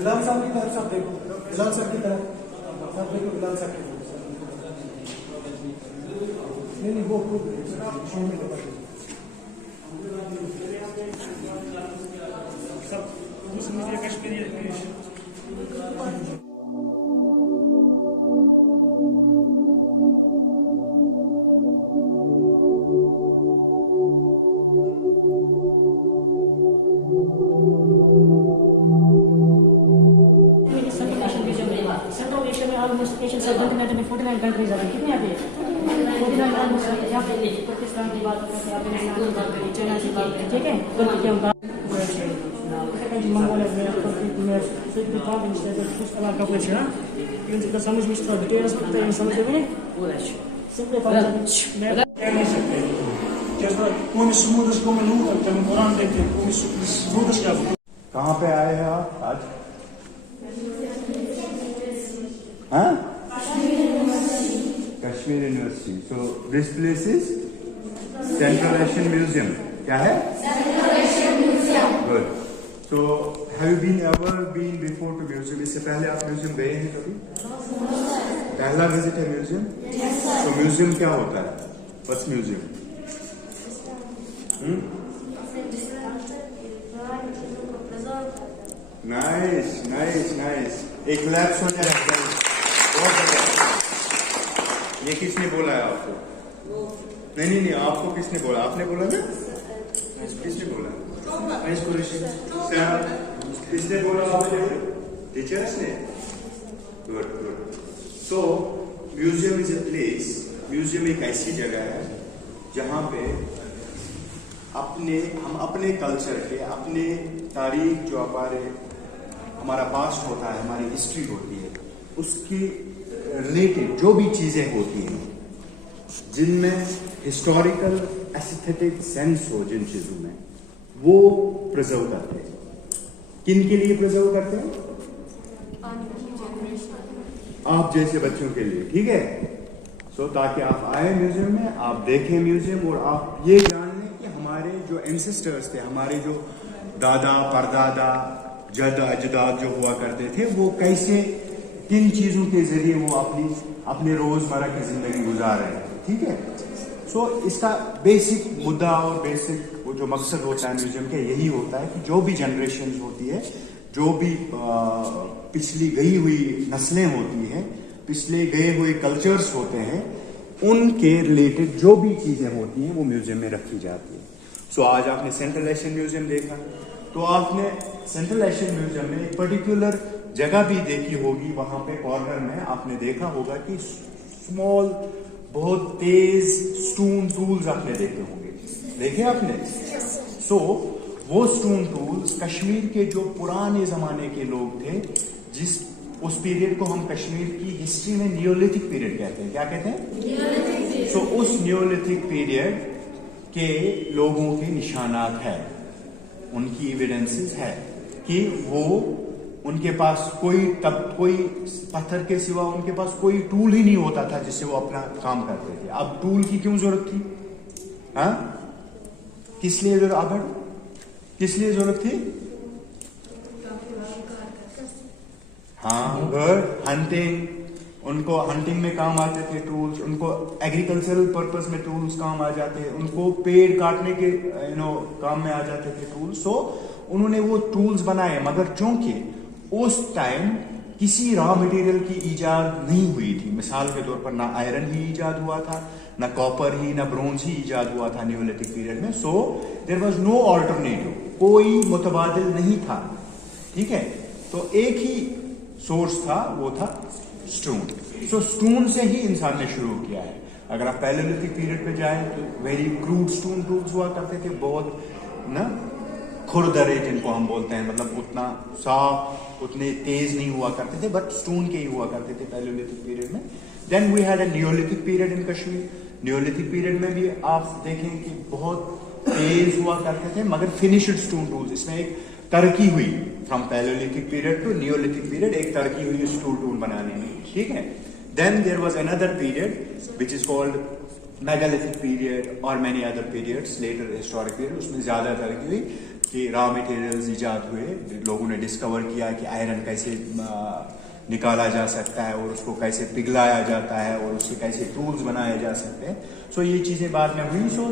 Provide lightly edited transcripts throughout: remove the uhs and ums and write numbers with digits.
बिलाल साहब की तरफ सब देखो, बिलाल साहब की तरफ सब देखो, बिलाल साहब की तरफ। नहीं वो सब समझिए कश्मीरी कंट्रीज कितने आते हैं? यहाँ पे पाकिस्तान की बात करते हैं, चाइना की बात करते हैं, ठीक है? क्या होता है? समझ में डिटेल्स समझ में कहाँ पे आए हैं आप आज? हाँ? Kashmir university. So this place is Central Asian Museum. क्या है? Central Asian Museum. Good. So have you ever been before to museum? इससे पहले आप म्यूजियम गए हैं कभी? पहला विजिट है museum? Yes sir. So museum क्या होता है? What's museum? Nice, nice, nice. एक लैब हो जाए. बहुत बढ़िया. ये किसने बोला है आपको? नहीं, आपको किसने बोला? आपने बोला ना? किसने बोला? किसने बोला आपको? टीचर्स ने? Good good. So museum is a place. Museum एक ऐसी जगह है जहां पे हम अपने कल्चर के, अपने तारीख जो हमारा पास्ट होता है, हमारी हिस्ट्री होती है, उसकी रिलेटेड जो भी चीजें होती हैं जिनमें हिस्टोरिकल एस्थेटिक सेंस हो, जिन चीजों में वो प्रिजर्व करते हैं. किन के लिए प्रिजर्व करते हैं? आप जैसे बच्चों के लिए. ठीक है. सो ताकि आप आए म्यूजियम में, आप देखें म्यूजियम और आप ये जान लें कि हमारे जो एंसेस्टर्स थे, हमारे जो दादा परदादा जद अजदाद जो हुआ करते थे, वो कैसे किन चीजों के जरिए वो अपनी रोजमर्रा की जिंदगी गुजार रहे हैं. ठीक है. सो इसका बेसिक मुद्दा और बेसिक वो जो मकसद होता है म्यूजियम के, यही होता है कि जो भी जनरेशन होती है, जो भी पिछली गई हुई नस्लें होती हैं, पिछले गए हुए कल्चर्स होते हैं, उनके रिलेटेड जो भी चीजें होती हैं वो म्यूजियम में रखी जाती है. सो आज आपने सेंट्रल एशियन म्यूजियम देखा, तो आपने सेंट्रल एशियन म्यूजियम में एक पर्टिकुलर जगह भी देखी होगी. वहां पे कॉर्नर में आपने देखा होगा कि स्मॉल, बहुत तेज स्टोन टूल्स आपने देखे होंगे. देखे आपने? सो वो स्टोन टूल्स कश्मीर के जो पुराने जमाने के लोग थे, उस पीरियड को हम कश्मीर की हिस्ट्री में नियोलिथिक पीरियड कहते हैं. क्या कहते हैं? सो उस नियोलिथिक पीरियड के लोगों के निशानात है, उनकी एविडेंसेस है कि वो उनके पास कोई पत्थर के सिवा उनके पास कोई टूल ही नहीं होता था जिससे वो अपना काम करते थे. अब टूल की क्यों जरूरत थी? हाँ, किस लिए जरूरत थी? हाँ, हंटिंग, उनको हंटिंग में काम आते थे टूल्स, उनको एग्रीकल्चरल पर्पस में टूल्स काम आ जाते, उनको पेड़ काटने के काम में आ जाते थे टूल्स. सो उन्होंने वो टूल्स बनाए, मगर चूंकि उस टाइम किसी रॉ मटेरियल की ईजाद नहीं हुई थी. मिसाल के तौर पर ना आयरन ही ईजाद हुआ था, ना कॉपर ही, ना ब्रोंज ही ईजाद हुआ था नियोलिथिक पीरियड में. So there was no alternative, कोई मुतबादिल नहीं था. ठीक है. तो एक ही सोर्स था, वो था स्टोन. सो स्टोन से ही इंसान ने शुरू किया है. अगर आप पैलेलिथिक पीरियड पे जाएं तो वेरी क्रूड स्टोन टूल्स हुआ करते थे, बहुत ना खुरदरे जिनको हम बोलते हैं, मतलब उतना साफ, उतने तेज नहीं हुआ करते थे, बट स्टोन के ही हुआ करते थे पैलेलिथिक पीरियड में. Then we had a neolithic period in Kashmir. Neolithic period में भी आप देखें कि बहुत तेज हुआ करते थे, मगर फिनिश्ड स्टोन टूल्स. इसमें एक तरक्की हुई from palaeolithic period to neolithic period, एक तरक्की हुई स्टोन टूल बनाने में. ठीक है. Then there was another period which is called megalithic period और many other periods, later historic period, उसमें ज़्यादा तरक्की हुई कि रॉ मटेरियल्स ईजाद हुए, लोगों ने डिस्कवर किया कि आयरन कैसे निकाला जा सकता है और उसको कैसे पिघलाया जाता है और उससे कैसे टूल्स बनाए जा सकते हैं। सो ये चीज़ें बाद में हुई। सो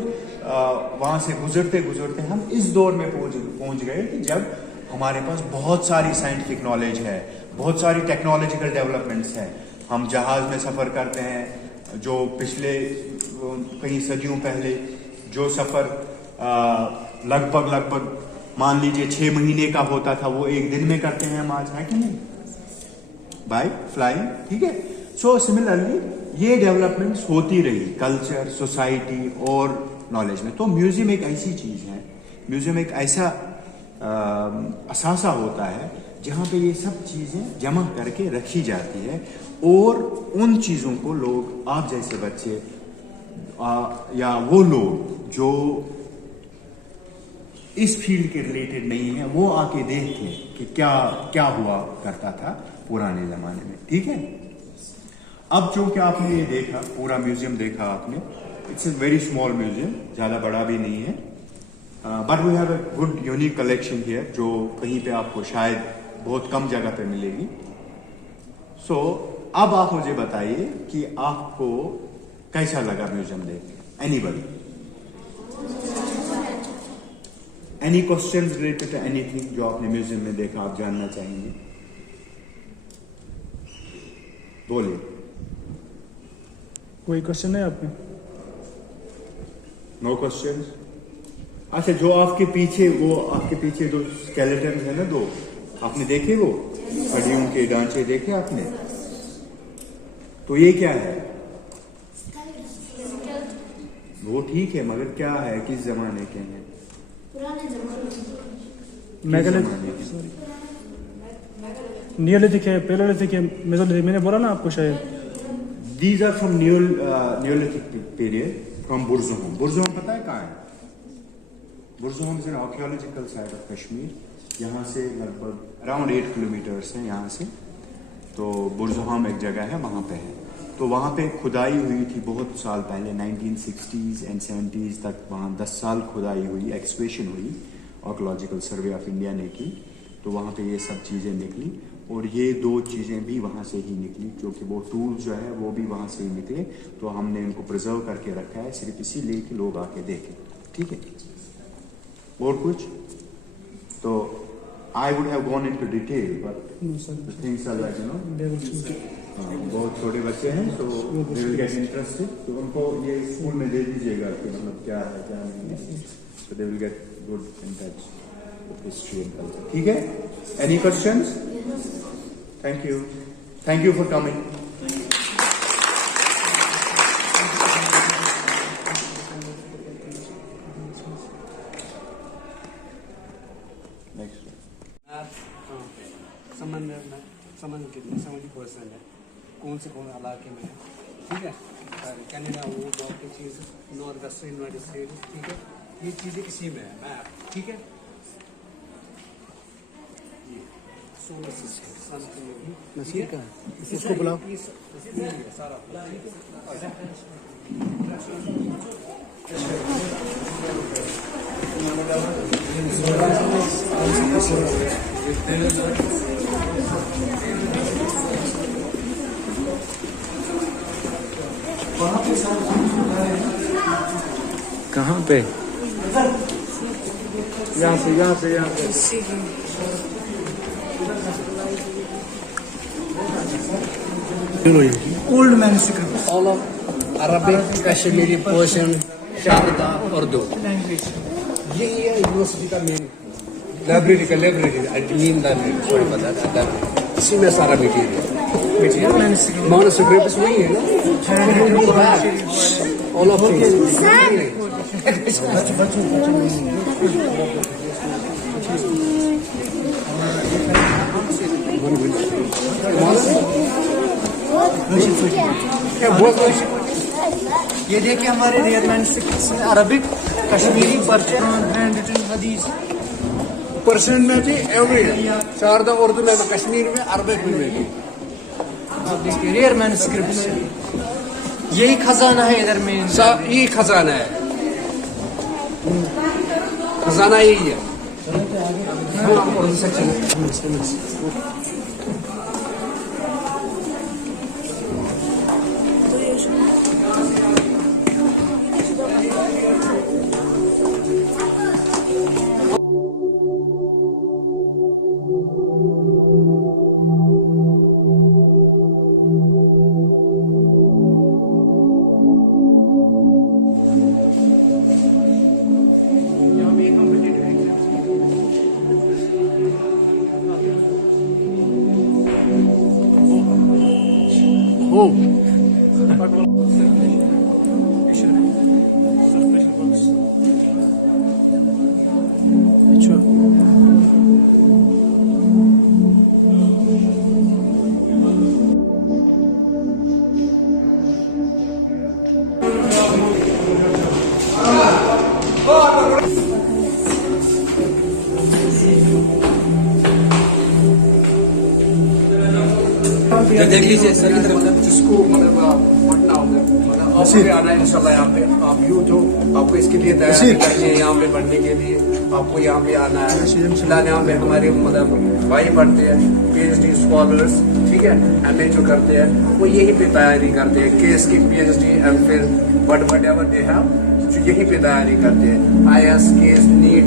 वहाँ से गुजरते गुजरते हम इस दौर में पहुँच गए कि जब हमारे पास बहुत सारी साइंटिफिक नॉलेज है, बहुत सारी टेक्नोलॉजिकल डेवलपमेंट्स हैं। हम जहाज़ में सफ़र करते हैं, जो पिछले कई सदियों पहले जो सफ़र लगभग मान लीजिए 6 महीने का होता था, वो 1 दिन में करते हैं हम आज, है कि नहीं, बाय फ्लाइंग। ठीक है। सो सिमिलरली ये डेवलपमेंट्स होती रही कल्चर, सोसाइटी और नॉलेज में। तो म्यूजियम एक ऐसी चीज़ है, म्यूजियम एक ऐसा असासा होता है जहाँ पे ये सब चीज़ें जमा करके रखी जाती है और उन चीज़ों को लोग, आप जैसे बच्चे या वो लोग जो इस फील्ड के रिलेटेड नहीं है, वो आके देखते कि क्या क्या हुआ करता था पुराने ज़माने में। ठीक है। अब जो कि आपने ये देखा, पूरा म्यूजियम देखा आपने, it's a very small museum, ज़्यादा बड़ा भी नहीं है, but we have a good unique collection here जो कहीं पे आपको शायद बहुत कम जगह पे मिलेगी। सो अब आप मुझे बताइए कि आपको कैसा लगा म्यूजियम देख के। Anybody, any questions related to anything जो आपने म्यूजियम में देखा, आप जानना चाहेंगे, बोलिए। कोई क्वेश्चन है आपके? No questions. अच्छा, जो आपके पीछे, वो आपके पीछे दो स्केलेटन है ना, दो आपने देखे, वो हड्डियों के ढांचे देखे आपने? तो ये क्या है? वो ठीक है, मगर क्या है, किस जमाने के हैं? नियोलिथिक है, पैलेलिथिक है, मेसोलिथिक, मैंने बोला ना आपको शायद। These are from Neolithic period, from Burzahom. Burzahom पता है कहाँ है? Burzahom is an archaeological site of Kashmir. यहाँ से लगभग अराउंड 8 किलोमीटर्स है यहाँ से। तो बुरज़होम एक जगह है, वहाँ पे है। तो वहाँ पे खुदाई हुई थी बहुत साल पहले, 1960s एंड 70s तक वहाँ 10 साल खुदाई हुई, एक्सकेवेशन हुई, आर्कियोलॉजिकल सर्वे ऑफ इंडिया ने की। तो वहाँ पे ये सब चीज़ें निकली और ये 2 चीज़ें भी वहाँ से ही निकली, क्योंकि वो टूल्स जो है वो भी वहाँ से ही निकले। तो हमने इनको प्रिजर्व करके रखा है सिर्फ इसीलिए कि लोग आके देखें। ठीक है। और कुछ? तो I would have gone into detail, but the things are like, you know, बहुत छोटे बच्चे हैं, so they will get interested. तो उनको ये स्कूल में दे दीजिएगा कि मतलब क्या है क्या नहीं है, so they will get good in touch with history and culture. ठीक है? Any questions? Thank you. Thank you for coming. Next. समझ कितना 70% है, कौन से कौन इलाके में है। ठीक है। कनाडा, वो डॉक्टर चीज़, नॉर्थ वेस्टर्न यूनाइटेड स्टेट्स। ठीक है। ये चीज़ें इसी में है मैप। ठीक है। सोलर सिस्टम नसीर का है, इसको बुलाओ। सारा कहाँ पे? यहाँ से old manuscript, all of Arabic, Kashmiri, Persian, Sharada, Urdu. यही है यूनिवर्सिटी का मेन लाइब्रेरी का लाइब्रेरी। इसी में सारा मटीरियल मैन्युस्क्रिप्ट वही है ना, ऑल ऑफ ये देखिए हमारे रेयर मैन्युस्क्रिप्ट्स में Arabic, Kashmiri, Persian, handwritten हदीस। पर्शियन में भी एवरी शारदा, उर्दू में, कश्मीर में, अरबिक में भी। आप देखिए रेयर मैन्युस्क्रिप्ट्स। यही खजाना है इधर में। सब यही खजाना है, खजाना यही है। यहाँ पे competitive exams देख लीजिए सर, इधर मतलब जिसको मतलब पढ़ना होगा, मतलब आपको भी आना है इंशाल्लाह। यहाँ पे आप यूथ हो, आपको इसके लिए तैयारी करनी है। यहाँ पे पढ़ने के लिए आपको यहाँ पे आना है। फिलहाल यहाँ पे हमारे मतलब भाई पढ़ते हैं, PhD स्कॉलर्स, ठीक है, MA जो करते हैं वो यहीं पे तैयारी करते हैं। केस की PhD MPhil whatever they have, जो यहीं पे तैयारी करते हैं। IAS केस नीट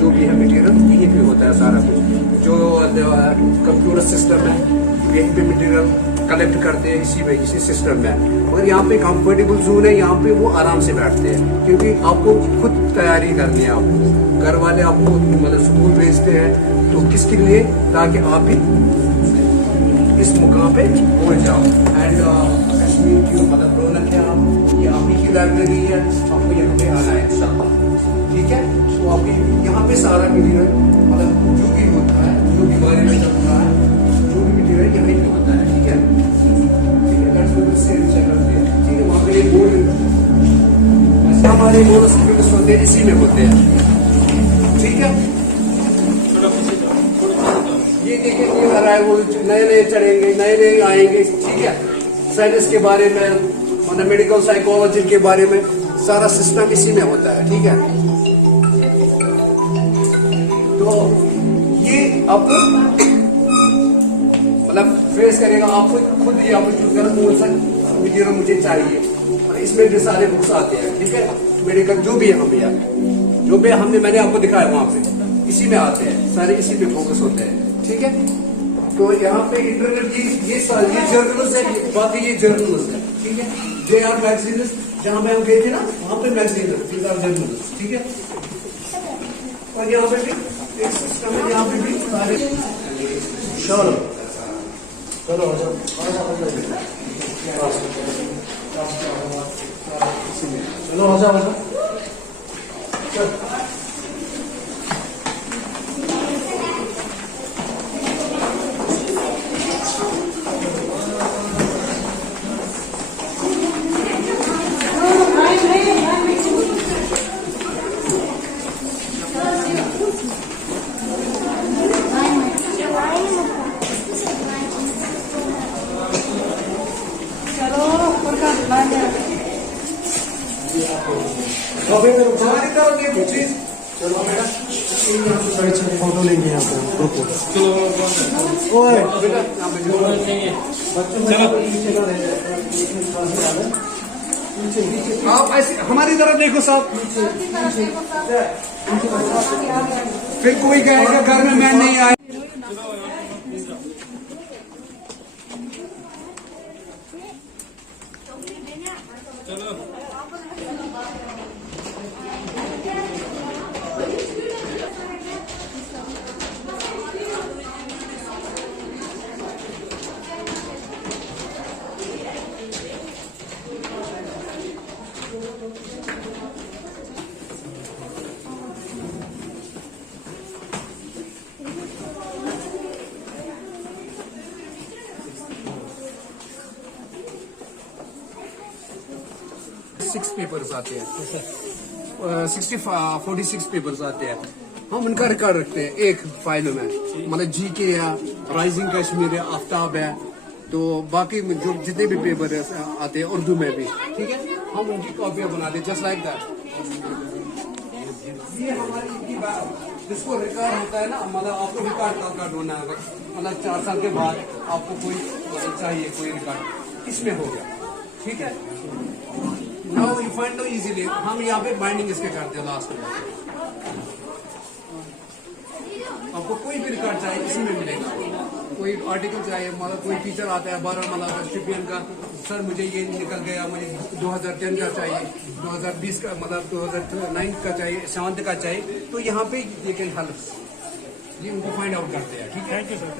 जो भी है मटीरियल यहीं पे होता है सारा कुछ। जो कंप्यूटर सिस्टम है यहीं पे मटेरियल कलेक्ट करते हैं इसी सिस्टम में। मगर यहाँ पे कंफर्टेबल जोन है, यहाँ पे वो आराम से बैठते हैं, क्योंकि आपको खुद तैयारी करनी है। आपको घर वाले आपको मतलब स्कूल भेजते हैं तो किसके लिए, ताकि आप भी इस मुकाम पे पहुंच जाओ। एंड कश्मीर की मतलब रौनक है, आप ये आप ही की लाइब्रेरी है, आपको यहाँ पे आना है इंशाल्लाह, ठीक है। तो आप यहाँ पे सारा मटीरियल मतलब जो भी होता है, जो भी बारे में चल रहा है, यहीं पे होता है, ठीक है। ठीक है, वहाँ पे एक बोर्ड हमारे बोर्ड स्टूडेंट्स होते हैं, इसी में होते हैं, ठीक है। ये देखिए न्यू अराइवल, नए चढ़ेंगे, नए आएंगे, ठीक है। साइंस के बारे में मतलब मेडिकल साइकोलॉजी के बारे में सारा सिस्टम इसी में होता है, ठीक है। तो ये आपको मतलब फेस करेगा, आपको खुद ही आपको चूज करना कौन सा मटीरियल मुझे चाहिए। मतलब इसमें भी सारे बुक्स आते हैं, ठीक है। मेडिकल जो भी है जो भी मैंने आपको दिखाया वहाँ पे इसी में आते हैं, सारे इसी पे फोकस होते हैं, ठीक है। तो यहाँ पे इंटरनेट ये जर्नल्स है, बाकी ये जर्नल्स है, ठीक है। JR मैगजीन जहाँ पे हम गए थे ना, वहाँ पे मैगजीन है, जर्नल्स, ठीक है। और यहाँ पे भी एक सिस्टम है, यहाँ पे भी सारे चलो चलो आ जाओ। हमारी तरफ ये कुछ चीज चलो बेटा, फोटो लेंगे यहाँ पे ग्रुप। ओए बेटा आप ऐसे हमारी तरफ देखो साहब, फिर कोई कहेगा घर में मैं नहीं आया। सिक्स पेपर्स आते हैं, 46 पेपर्स आते हैं। हम उनका रिकॉर्ड रखते हैं एक फाइल में, मतलब GK है, राइजिंग कश्मीर है, आफ्ताब है, तो बाकी जो जितने भी पेपर आते हैं उर्दू में भी, ठीक है, हम उनकी कॉपियां बनाते जस्ट लाइक दैट। ये हमारी जिसको रिकॉर्ड होता है ना, मतलब आपको रिकॉर्ड ढूंढना है, मतलब 4 साल के बाद आपको कोई चाहिए कोई रिकॉर्ड, इसमें हो गया, ठीक है। Now you find no easily, हम यहाँ पे बाइंडिंग इसके करते हैं लास्ट में। आपको कोई भी रिकॉर्ड चाहिए इसमें मिलेगा, कोई आर्टिकल चाहिए, मतलब कोई टीचर आता है बारामूला का स्टूडेंट का, सर मुझे ये निकल गया, मुझे 2010 का चाहिए, 2020 का, मतलब 2009 का चाहिए, 7 का चाहिए, तो यहाँ पे ये कैन हेल्प, ये उनको फाइंड आउट करते हैं, ठीक है। Thank you sir.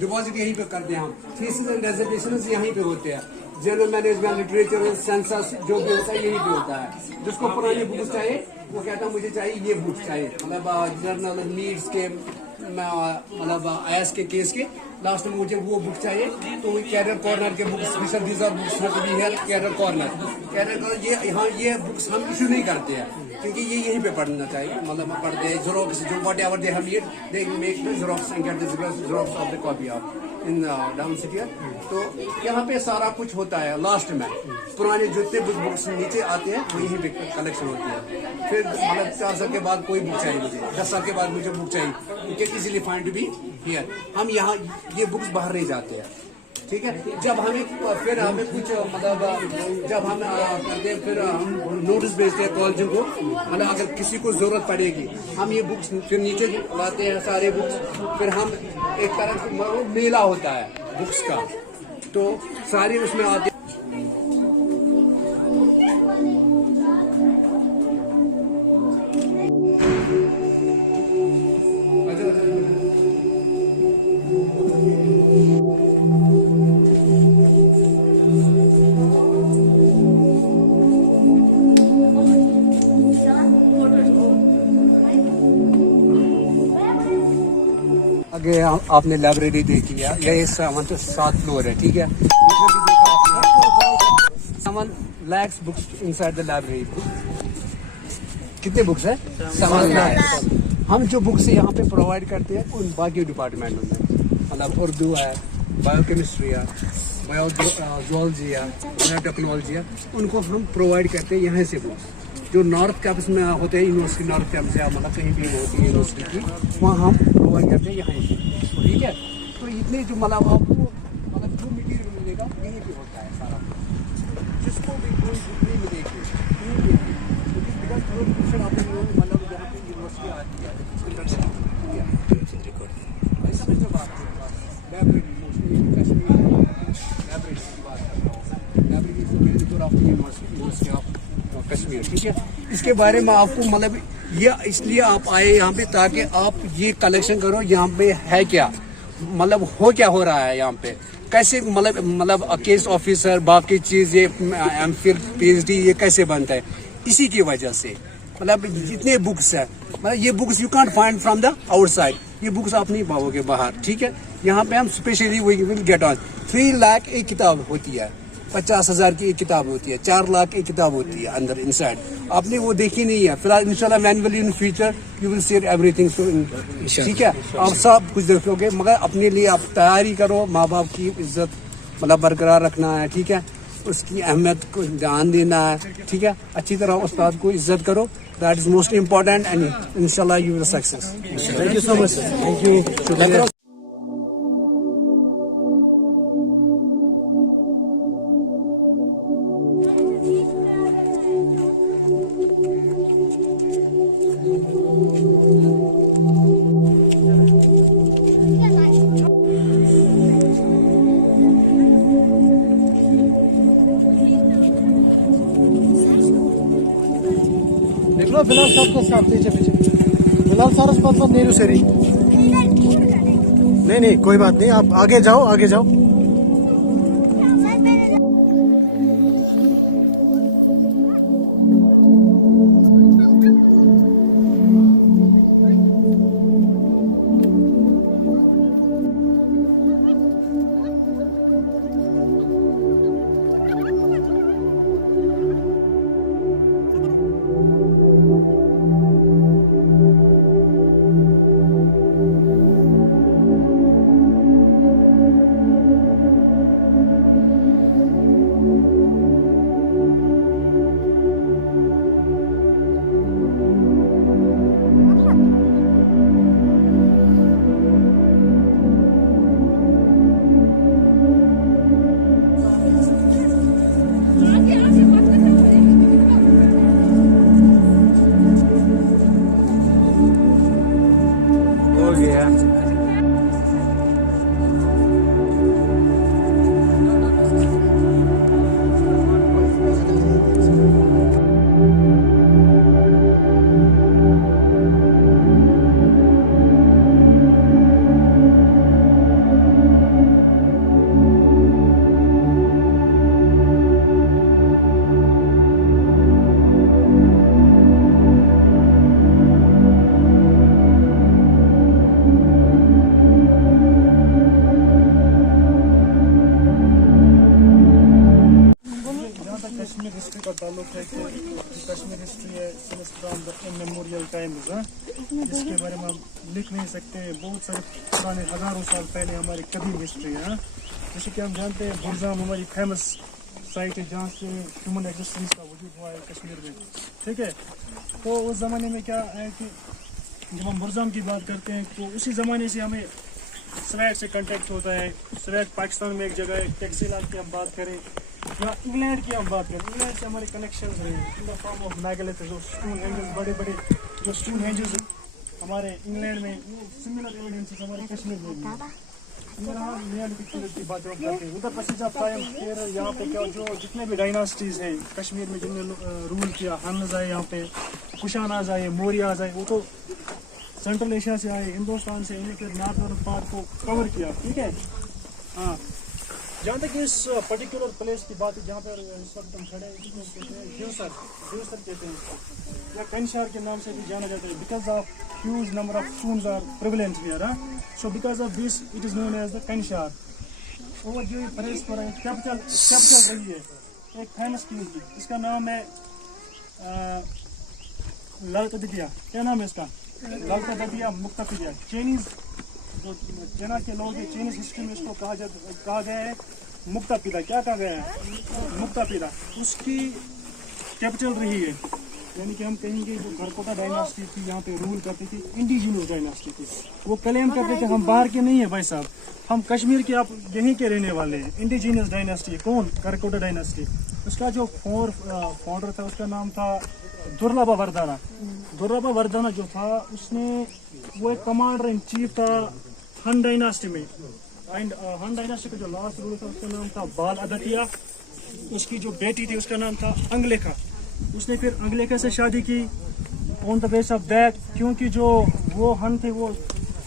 डिपॉजिट यहीं पे करते हैं हम, फीस एंड रेजर्वेशन यहीं पे होते हैं, जनरल मैनेजमेंट, लिटरेचर, सेंसस जो भी होता है यहीं पे होता है। जिसको पुरानी बुक्स चाहिए वो कहता है मुझे चाहिए ये बुक्स चाहिए, मतलब जर्नल नीड्स के, मतलब आईएएस के केस के लास्ट में मुझे वो बुक चाहिए, तो कैरियर कॉर्नर के books, special these are books to be here career corner, ये यहाँ ये बुक्स हम इशू नहीं करते हैं, क्योंकि ये यहीं पे पढ़ना चाहिए, मतलब पढ़ते हैं जेरोक्स, जो what ever they have need they make the xerox and get the xerox of the copy of in down city. तो यहाँ पे सारा कुछ होता है लास्ट में, पुराने जितने बुक्स नीचे आते हैं वो यहीं पे कलेक्शन होती है। फिर मतलब 4 साल के बाद कोई बुक चाहिए मुझे, 10 साल के बाद मुझे बुक चाहिए, you can easily find to be here. हम यहाँ ये बुक्स बाहर नहीं जाते हैं, ठीक है। जब हमें फिर हमें कुछ मतलब जब हम करते हैं, फिर हम नोटिस भेजते हैं कॉलेजों को, मतलब अगर किसी को जरूरत पड़ेगी हम ये बुक्स फिर नीचे लाते हैं सारे बुक्स, फिर हम एक तरह से मेला होता है बुक्स का, तो सारे उसमें आते। आगे आपने लाइब्रेरी देख लिया, ये 7 फ्लोर है, ठीक है। 7 lakhs books inside the library. कितने बुक्स है? 7 lakhs। हम जो बुक्स यहाँ पे प्रोवाइड करते हैं उन बाकी डिपार्टमेंटों में, मतलब उर्दू है, बायोकेमिस्ट्री है, बायोजूलॉजी है, बायोटेक्नोलॉजी है, उनको हम प्रोवाइड करते हैं यहाँ से बुक्स। जो नॉर्थ कैंपस में होते हैं, यूनिवर्सिटी नॉर्थ कैंपस या मतलब कहीं भी होती है यूनिवर्सिटी की, वहाँ हम प्रोवाइड करते हैं यहाँ से, ठीक है। तो इतने जो मतलब आपको मतलब जो मटीरियल मिलेगा यहीं पे होता है सारा, जिसको भी कोई बुक नहीं मिलेगी यहीं पे, मतलब यहाँ पे यूनिवर्सिटी आती है, समझते हो आप? लाइब्रेरी मोस्टली कश्मीर लाइब्रेरी की बात कर रहा हूँ, लाइब्रेरी यूनिवर्सिटी ऑफ कश्मीर, ठीक है। इसके बारे में आपको मतलब ये इसलिए आप आए यहाँ पे ताकि आप ये कलेक्शन करो, यहाँ पे है क्या, मतलब हो क्या हो रहा है यहाँ पे, कैसे मतलब केस ऑफिसर बाकी चीज, ये एमफिल पीएचडी ये कैसे बनता है, इसी की वजह से मतलब जितने बुक्स है, मतलब ये books you can't find from the outside, ये बुक्स आप नहीं पाओगे बाहर, ठीक है। यहाँ पे हम specially we will get on 3 lakh एक किताब होती है, 50,000 की एक किताब होती है, 4 लाख की एक किताब होती है अंदर इनसाइड, आपने वो देखी नहीं है। फिलहाल इंशाल्लाह manually in future you will share everything, ठीक है, आप सब कुछ देखोगे, मगर अपने लिए आप तैयारी करो, माँ बाप की इज्जत मतलब बरकरार रखना है, ठीक है, उसकी अहमियत को ध्यान देना है, ठीक है, अच्छी तरह उस्ताद को इज्जत करो, that is most important, and इंशाल्लाह you will success. Thank you so much, thank you, शुक्रिया। देख लो फिलहाल सबको साथ पीछे पीछे, फिलहाल सारा स्पॉन्सर नेहरू सेरी। नहीं कोई बात नहीं, आप आगे जाओ, आगे जाओ। बुक है कि कश्मीर हिस्ट्री है since from the immemorial times, इसके बारे में हम लिख नहीं सकते। बहुत सारे पुराने हज़ारों साल पहले हमारी कदीम हिस्ट्री है। जैसे कि हम जानते हैं बुरजाम हमारी फेमस साइट है जहाँ से ह्यूमन एग्जिस्टेंस का वजूद हुआ है कश्मीर में, ठीक है। तो उस ज़माने में क्या है कि जब हम बुरजाम की बात करते हैं तो उसी ज़माने से हमें स्वैग से कंटेक्ट होता है। स्वैग पाकिस्तान में एक जगह है। टेक्सटाइल की हम बात करें या इंग्लैंड की हम बात करें, इंग्लैंड से हमारे कनेक्शन रहे इन द फॉर्म ऑफ मैगलिथ, जो स्टोन हेंजेस, बड़े बड़े जो स्टोन हेंजेस हमारे इंग्लैंड में, सिमिलर एविडेंसेस हमारे कश्मीर में भी है। की बात करते हैं उधर पश्चिम टाइम फिर यहाँ पे क्या जो जितने भी डायनास्टीज हैं कश्मीर में जिनने रूल किया, हन्स आए यहाँ पे, कुशानाज आए, मौर्याज आए, वो तो सेंट्रल एशिया से आए, हिंदुस्तान से, इन्हें फिर नॉर्दर्न पार्ट को कवर किया, ठीक है। हाँ, जहाँ तक इस पर्टिकुलर प्लेस की बात है जहाँ पर इस वक्त हम खड़े हैं, इसको कहते हैं देवसर, देवसर कहते हैं इसको, या कंशार के नाम से भी जाना जाता है। Because of huge number of stones are prevalent here, so because of this it is known as the कंशार। और जो प्लेस पर कैपिटल रही है एक फेमस किंग की, इसका नाम है ललित द्वितीय। क्या नाम है इसका? ललित द्वितीय मुक्तापिदा। चाइनीज जो चाइना के लोग हैं, चाइनीज हिस्ट्री में इसको कहा गया है मुक्तापिदा। क्या कहा गया है? मुक्तापिदा। उसकी कैपिटल रही है, यानी कि हम कहेंगे जो खरकोटा डायनास्टी थी यहाँ पे रूल करती थी, इंडिजिनस डायनास्टी थी। वो क्लेम करते थे हम बाहर के नहीं है भाई साहब, हम कश्मीर के, आप यहीं के रहने वाले हैं। इंडिजिनस डायनास्टी कौन? खरकोटा डायनास्टी। उसका जो फाउंडर था उसका नाम था दुर्लभा वर्धना। दुर्लभा वर्धना जो था उसने, वो एक कमांडर इन चीफ था हन डायनास्टी में। एंड हन डायनास्टी का जो लास्ट रूलर था उसका नाम था बाल अदतिया। उसकी जो बेटी थी उसका नाम था अंगलेखा। उसने फिर अंगलेखा से शादी की on the base of that, क्योंकि जो वो हन थे वो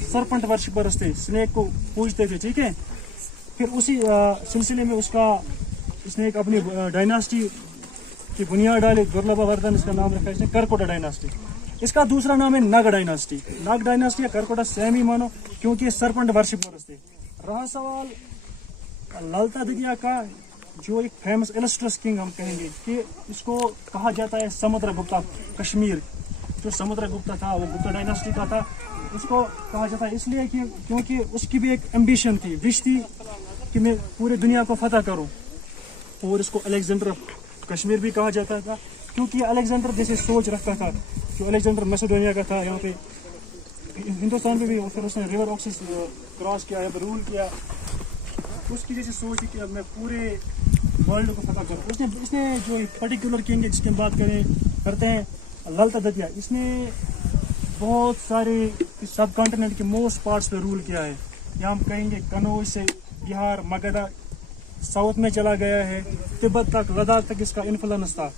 सरपंट वर्शिपर्स थे, स्नेक को पूजते थे, ठीक है। फिर उसी सिलसिले में इसने एक अपनी डायनास्टी की बुनियाद डाली, दुर्लभा वर्धन इसका नाम रखा इसने, खरकोटा डायनास्टी। इसका दूसरा नाम है नाग डायनास्टी। नाग डायनास्टी या खरकोटा सेम ही मानो, क्योंकि ये सरपंच वर्शिपर्स थे। रहा सवाल ललित द्वितीय का, जो एक फेमस इलस्ट्रस किंग हम कहेंगे कि इसको कहा जाता है समुद्रगुप्ता कश्मीर। जो समुद्रगुप्ता था वो गुप्ता डायनास्टी का था। उसको कहा जाता है इसलिए कि क्योंकि उसकी भी एक एम्बिशन थी, विश थी कि मैं पूरी दुनिया को फतह करूं। और इसको अलेक्जेंडर कश्मीर भी कहा जाता था, क्योंकि अलेक्जेंडर जैसे सोच रखता था। जो अलेक्जेंडर मैसेडोनिया का था, यहाँ पे हिंदुस्तान में भी, फिर उसने रिवर ऑक्सिस क्रॉस किया, यहाँ पे रूल किया। उसकी जैसे सोच थी कि अब मैं पूरे वर्ल्ड को फतह करूँ। इसने जो पर्टिकुलर किंग है जिसकी बात करते हैं ललित द्वितीय, इसने बहुत सारे सब कॉन्टिनेंट के मोस्ट पार्ट्स पे रूल किया है। यहाँ हम कहेंगे कनौज से बिहार, मगध, साउथ में चला गया है, तिब्बत तक, लद्दाख तक इसका इन्फ्लुएंस था।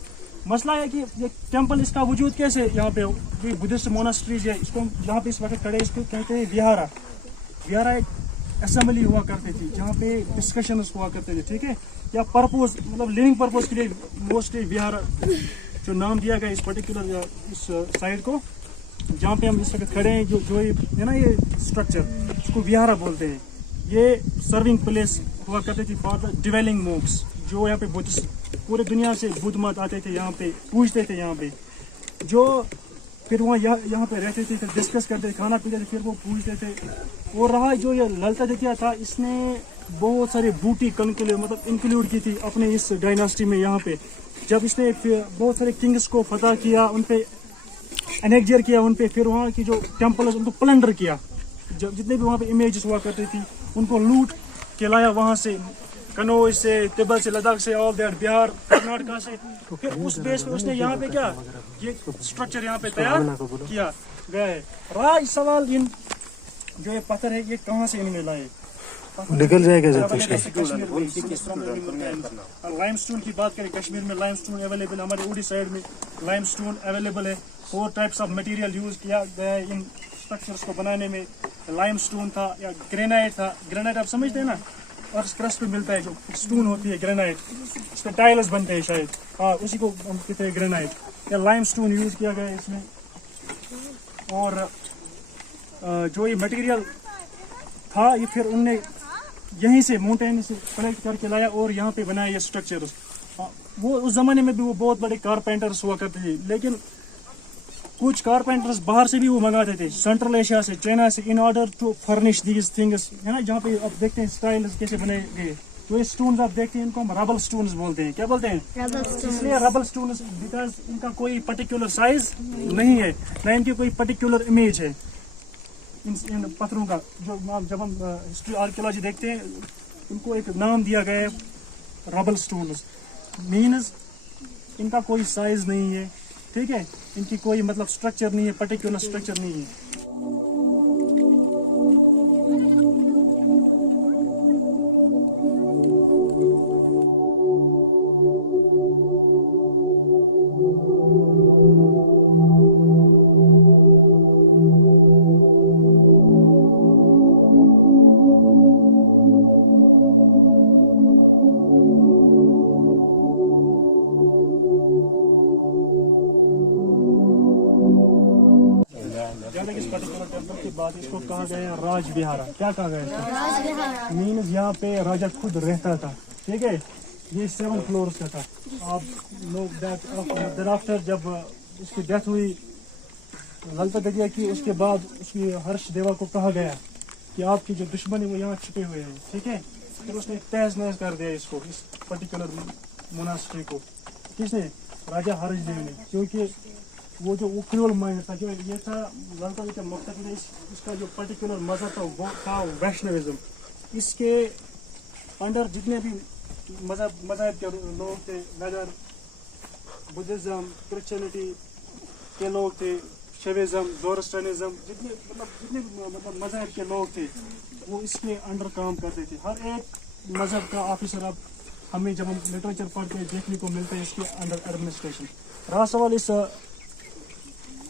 मसला है कि ये टेम्पल, इसका वजूद कैसे यहाँ पे, ये बुद्धिस्ट मोनास्ट्रीज है, इसको जहाँ पे इस वक्त खड़े इसको कहते हैं विहारा। विहारा एक असेंबली हुआ करती थी जहाँ पे डिस्कशंस हुआ करते थे, ठीक है, या पर्पस, मतलब लिविंग पर्पस के लिए मोस्टली विहारा जो नाम दिया गया इस पर्टिकुलर इस साइड को, जहाँ पे हम इस वक्त खड़े हैं। जो ये है ना, ये स्ट्रक्चर, इसको विहारा बोलते हैं। ये सर्विंग प्लेस हुआ करती थी फॉर द डिवेलिंग मोक्स, जो यहाँ पे बुद्धिस्ट, पूरे दुनिया से बुद्ध मत आते थे, यहाँ पे पूजते थे, यहाँ पे जो फिर वहाँ यहाँ पे रहते थे, फिर डिस्कस करते थे, खाना पीते थे, फिर वो पूजते थे। और रहा जो ये ललित द्वितीय था, इसने बहुत सारे बूटी मतलब इंक्लूड की थी अपने इस डायनास्टी में। यहाँ पे जब इसने बहुत सारे किंग्स को फतह किया, उन पे एनेक्जर किया उन पे, फिर वहाँ की जो टेम्पल उनको प्लंडर किया। जब जितने भी वहाँ पे इमेजेस हुआ करती थी उनको लूट के लाया वहाँ से, कनौज से, तिब्बत से, लद्दाख से, ऑल दैट, बिहार, कर्नाटका से। फिर उस बेस पे उसने यहाँ पे क्या ये स्ट्रक्चर यहाँ पे तैयार किया गया है। रहा इस सवाल, इन जो ये पत्थर है ये कहाँ से इन्होंने लाए? निकल जाएगा लाइमस्टोन की बात करें, कश्मीर में लाइमस्टोन अवेलेबल, हमारे उड़ी साइड में लाइमस्टोन अवेलेबल है। 4 टाइप्स ऑफ मटेरियल यूज किया गया है इन स्ट्रक्चर्स को बनाने में। लाइमस्टोन था या ग्रेनाइट था। ग्रेनाइट आप समझते हैं ना, और क्रस्ट पे मिलता है जो स्टोन होती है ग्रेनाइट, इस पर टाइल्स बनते हैं शायद, हाँ उसी को हम कहते हैं ग्रेनाइट या लाइमस्टोन यूज किया गया है इसमें। और जो ये मटेरियल था ये फिर उनने यहीं से माउंटेन से कलेक्ट करके लाया और यहाँ पे बनाया ये स्ट्रक्चर। वो उस जमाने में भी वो बहुत बड़े कारपेंटर्स हुआ करते थे, लेकिन कुछ कारपेंटर्स बाहर से भी वो मंगाते थे, सेंट्रल एशिया से, चाइना से, in order to furnish these things, है ना। जहाँ पे आप देखते हैं स्टाइल कैसे बनाए गए, तो ये स्टोन्स आप देखते हैं, इनको हम रबल स्टोन्स बोलते हैं। क्या बोलते हैं? इसलिए रबल स्टोन्स, बिकॉज इनका कोई पर्टिकुलर साइज नहीं है, ना इनकी कोई पर्टिकुलर इमेज है इन पत्थरों का। जो जब हम हिस्ट्री आर्कियोलॉजी देखते हैं, इनको एक नाम दिया गया है रबल स्टोन्स, मीन्स इनका कोई साइज नहीं है, ठीक है, इनकी कोई मतलब स्ट्रक्चर नहीं है, पर्टिकुलर स्ट्रक्चर नहीं है। इस पर्टिकुलर टेम्पल के बाद इसको कहा गया राज विहारा। क्या कहा गया इसको? मीन्स यहाँ पे राजा खुद रहता था, ठीक है। ये 7 फ्लोर्स का था। आप लोग thereafter जब उसकी डेथ हुई ललिता दतिया की, उसके बाद उसकी हर्ष देवा को कहा गया कि आपकी जो दुश्मन है वो यहाँ छिपे हुए हैं, ठीक है। फिर उसने तहस नहस कर दिया इसको, इस पर्टिकुलर मोनास्ट्री को। किसने? राजा हर्ष देव ने, क्योंकि वो जो क्रूअल माइंड था, जो ये था ललिता दतिया मुक्तापिता ने, इसका जो पर्टिकुलर मजहब था वो था वैष्णविज्म। इसके अंडर जितने भी मजहब के लोग थे, वेदर बुद्धिज्म, क्रिश्चियनिटी के लोग थे, शिविज्म, जोरस्ट्रियनिज्म, जितने मतलब मजहब के लोग थे, वो इसके अंडर काम करते थे। हर एक मजहब का ऑफिसर अब हमें जब हम लिटरेचर पढ़ते हैं देखने को मिलता है इसके अंडर एडमिनिस्ट्रेशन। रहा सवाल इस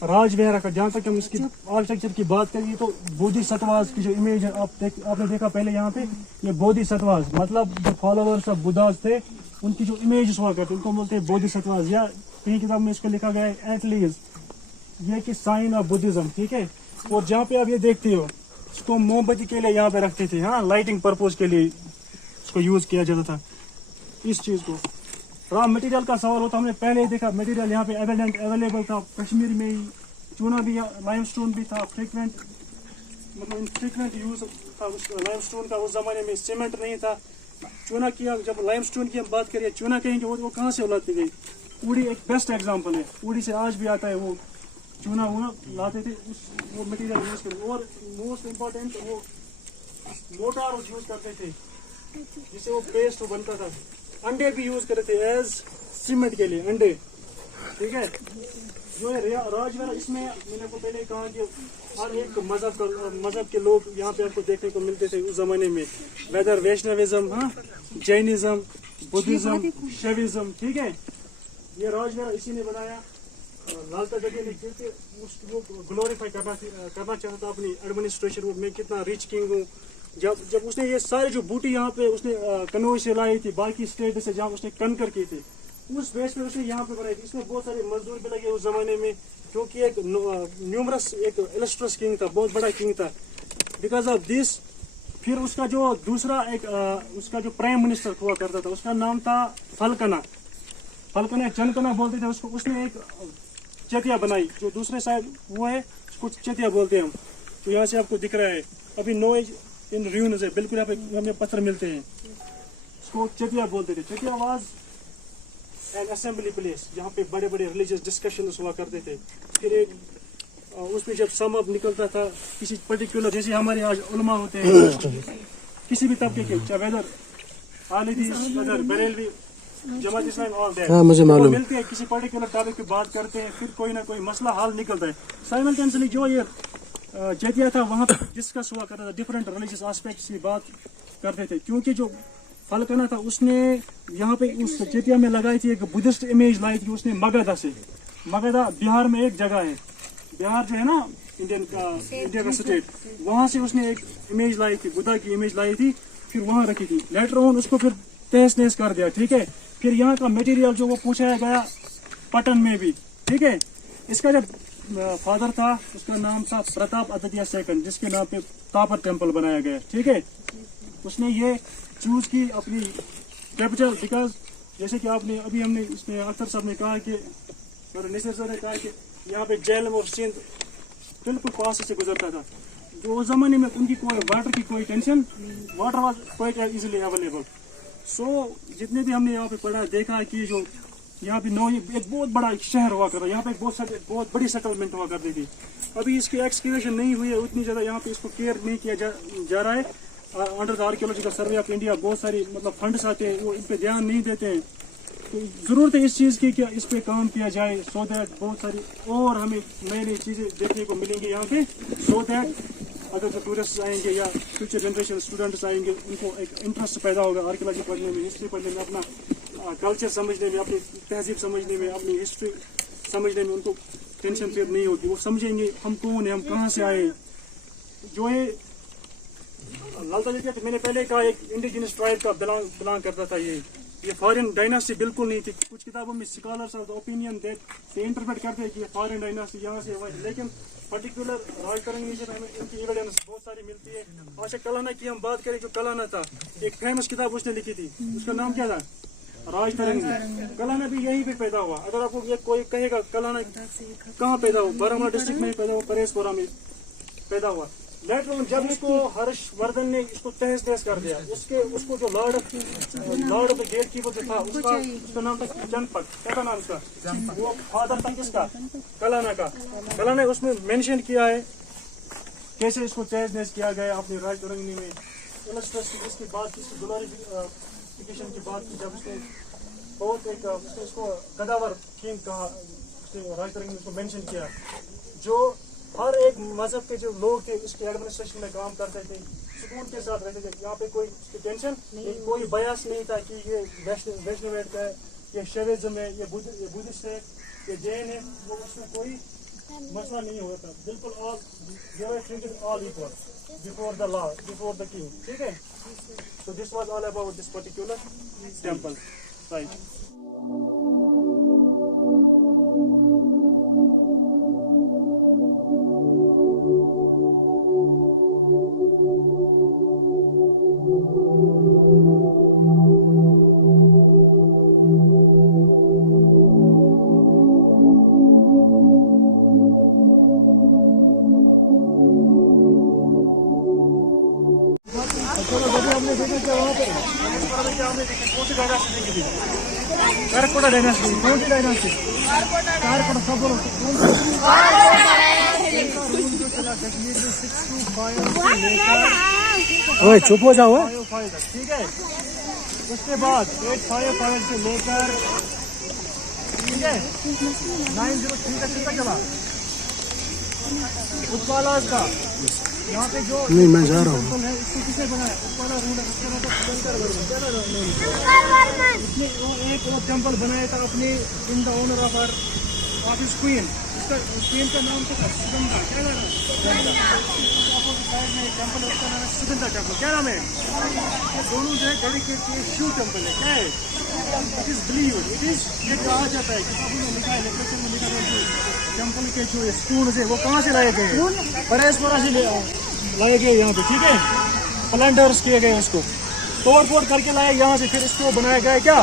राजविहारा का, जहाँ तक हम इसकी आर्किटेक्चर की बात करेंगे तो बोधिसत्वास की जो इमेज है आपने देखा पहले यहाँ पे, ये बोधिसत्वास मतलब जो फॉलोअर्स ऑफ बुद्धास थे उनकी जो इमेज हुआ करते उनको बोलते हैं बोधिसत्वास, या कहीं किताब में इसको लिखा गया है एटलीज, ये कि साइन ऑफ बुद्धिज्म, ठीक है। और जहाँ पे आप ये देखते हो, इसको मोमबत्ती के लिए यहाँ पे रखते थे, हाँ, लाइटिंग पर्पज के लिए इसको यूज किया जाता था इस चीज को। रॉ मटेरियल का सवाल होता, हमने पहले ही देखा मटेरियल यहाँ पे अवेलेबल था। कश्मीर में ही चूना भी, लाइमस्टोन भी था, फ्रीक्वेंट मतलब फ्रीक्वेंट यूज था लाइमस्टोन का। उस जमाने में सीमेंट नहीं था। चूना की, जब लाइमस्टोन की हम बात करें, चूना कहेंगे वो कहाँ से लाती गई? उड़ी एक बेस्ट एग्जाम्पल है, उड़ी से आज भी आता है वो चूना, वो लाते थे, वो मटेरियल यूज करते। और मोस्ट इम्पोर्टेंट वो मोटार यूज करते थे जिससे वो पेस्ट बनता था। अंडे भी यूज करते थे एज सीमेंट के लिए, अंडे, ठीक है। जो है राजविहारा, इसमें मैंने आपको पहले कहा कि हर एक मजहब के लोग यहाँ पे आपको देखने को मिलते थे उस जमाने में, वेदर वैष्णविज्म, हाँ, जैनिज्म, बुद्धिज्म, शैविज्म, ठीक है। ये राजविहारा इसी ने बनाया, ललिता दतिया ने, क्योंकि वो ग्लोरीफाई करना चाहता था अपनी एडमिनिस्ट्रेशन, वो मैं कितना रिच किंग हूँ। जब उसने ये सारे जो बूटी यहाँ पे उसने कनौज से लाई थी, बाकी स्टेट से जहाँ उसने कनकर की थी, उस बेस पे उसने यहाँ पे बनाई थी। इसमें बहुत सारे मजदूर भी लगे उस जमाने में, क्योंकि एक न्यूमरस, एक इलस्ट्रस किंग था, बहुत बड़ा किंग था। बिकॉज ऑफ दिस, फिर उसका जो दूसरा एक उसका जो प्राइम मिनिस्टर हुआ करता था, उसका नाम था फलकना, चनकना बोलते थे उसको। उसने एक चतिया बनाई, जो दूसरे साइड वो है, उसको चतिया बोलते हैं हम। तो यहाँ से आपको दिख रहा है, अभी नो एज इन रूइंस है, बिल्कुल यहाँ पे हमें पत्थर मिलते हैं, उसको चतिया बोलते थे। चतिया वाज एन असेंबली प्लेस, जहाँ पे बड़े बड़े रिलीजियस डिस्कशन हुआ करते थे। फिर एक उसमें जब सम अप निकलता था किसी पर्टिकुलर, जैसे हमारे आज उलमा होते हैं किसी भी तबके के, चाहे वेदर आलिदी, whether Barelvi, Jamaat Islam, all that, मुझे मालूम मिलते हैं, किसी पर्टिकुलर टॉपिक की बात करते हैं, फिर कोई ना कोई मसला हल निकलता है। साइमल्टेनियसली जो ये चतिया था, वहाँ पे डिस्कस हुआ करता था, डिफरेंट रिलीजियस एस्पेक्ट्स की बात करते थे। क्योंकि जो फलकना था, उसने यहाँ पे उस चतिया में लगाई थी एक बुद्धिस्ट इमेज लाई थी उसने मगधा से। मगधा बिहार में एक जगह है, बिहार जो है ना इंडिया का स्टेट, वहाँ से उसने एक इमेज लाई थी, बुद्धा की इमेज लाई थी, फिर वहाँ रखी थी। लेटर ऑन उसको फिर तहस नहस कर दिया, ठीक है। फिर यहाँ का मटेरियल जो वो पूछाया गया पटन में भी, ठीक है। इसका जब फादर था, उसका नाम था प्रताप आदित्य सेकंड, जिसके नाम पे तापर टेम्पल बनाया गया, ठीक है। उसने ये चूज की अपनी कैपिटल, बिकॉज जैसे कि आपने अभी हमने इसमें अख्तर साहब ने कहा कि और निसर सर ने कहा कि यहाँ पे जेलम और सिंध बिल्कुल पास से गुजरता था। जो उस जमाने में उनकी कोई वाटर की कोई tension, water was quite easily available. So जितने भी हमने यहाँ पे पढ़ा देखा कि जो यहाँ पे नौ एक बहुत बड़ा एक शहर हुआ करता, यहाँ पे बहुत बड़ी सेटलमेंट हुआ करती थी। अभी इसकी एक्सकेवेशन नहीं हुई है उतनी ज़्यादा, यहाँ पे इसको केयर नहीं किया जा रहा है। Under the archaeological survey of India बहुत सारी मतलब फंड्स आते हैं, वो इन पे ध्यान नहीं देते हैं। तो ज़रूरत है इस चीज़ की कि इस पे काम किया जाए, सो दैट बहुत सारी और हमें नई नई चीज़ें देखने को मिलेंगी यहाँ पे, सो दैट अगर जो टूरिस्ट आएंगे या फ्यूचर जनरेशन स्टूडेंट्स आएंगे उनको एक इंटरेस्ट पैदा होगा आर्कियोलॉजी पढ़ने में, हिस्ट्री पढ़ने में, अपना कल्चर समझने में, अपनी तहजीब समझने में, अपनी हिस्ट्री समझने में उनको टेंशन फिर नहीं होगी। वो समझेंगे हम कौन है, हम कहाँ से आए। जो है लालता जी मैंने पहले कहा एक इंडिजिनस ट्राइब का बिलोंग करता था। ये फॉरेन डायनास्टी बिल्कुल नहीं थी। कुछ किताबों में scholars of the opinion that से इंटरप्रेट करते हैं कि ये फॉरेन डायनास्टी यहाँ से हुआ है, लेकिन पर्टिकुलर राजतरंगी से हमें इनकी एविडेंस बहुत सारी मिलती है। अच्छा कलाना की हम बात करें, जो कलाना था एक फेमस किताब उसने लिखी थी, उसका नाम क्या था? राजतरंगी। कलाना भी यहीं पे पैदा हुआ। अगर आपको ये कोई कहेगा कलाना कहाँ पैदा हुआ, बारामूला डिस्ट्रिक्ट में पैदा हुआ, परेशपुरा में पैदा हुआ। लेटर ऑन जब इसको हर्षवर्धन ने इसको तहस नहस कर दिया, उसको जो lord of the gatekeeper जो था उसका नाम था चंपक, क्या था नाम उसका? वो फादर था किसका? कलाना का। कलाना ने उसमें मेंशन किया है कैसे इसको तहस नहस किया गया अपनी राजतरंगी में। इसकी बात की, ग्लोरिफिकेशन की बात की, जब उसने बहुत एक उसने इसको गदावर किंग कहा, उसने राजतरंगी में उसको मेंशन किया। जो हर एक मजहब के जो लोग थे इसके एडमिनिस्ट्रेशन में काम करते थे, सुकून के साथ रहते थे। यहाँ पे कोई टेंशन नहीं, कोई बयास नहीं था कि ये वैष्णव का है, ये शैविज्म है, ये बुद्धिस्ट है, ये जैन है, वो उसमें कोई मसला नहीं हुआ था। बिल्कुल all they were treated all equal before the law, before the king. ठीक है, so this was all about this particular temple right. हमने देखा क्या वहाँ पे हमने देखा कौन सी डायनास्टी देखी थी? कारकोटा डायनास्टी। कौन सी डायनास्टी? कारकोटा। सब बोलो कौन सी? ओए चुप हो जाओ। ठीक है, उसके बाद 855 से लेकर, ठीक है, 903 तक कितना चला उत्पालास का। यहाँ पे जो नहीं मैं जा रहा हूँ है, इसको किसने बनाया? उत्पाला रूलर, उसका नाम था शंकर वर्मन। इसने एक और टेम्पल बनाया था अपने in the honour of his queen. इसका क्वीन का नाम था सुगंधा। क्या नाम है? साइड में टेम्पल है, उसका नाम है सुगंधा टेम्पल। क्या नाम है? ये दोनों जो है डेडिकेट किए शिव टेम्पल है। क्या है? It is believe, it is, ये कहा जाता है, किताबों में लिखा है, लिटरेचर में लिखा है, टेम्पल के जो स्टोन है वो कहाँ से लाए गए? परेशपुरा से लाए गए यहाँ पे। ठीक है, प्लंडर्स किए गए, उसको तोड़ फोड़ करके लाए यहाँ से, फिर इसको बनाया गया क्या?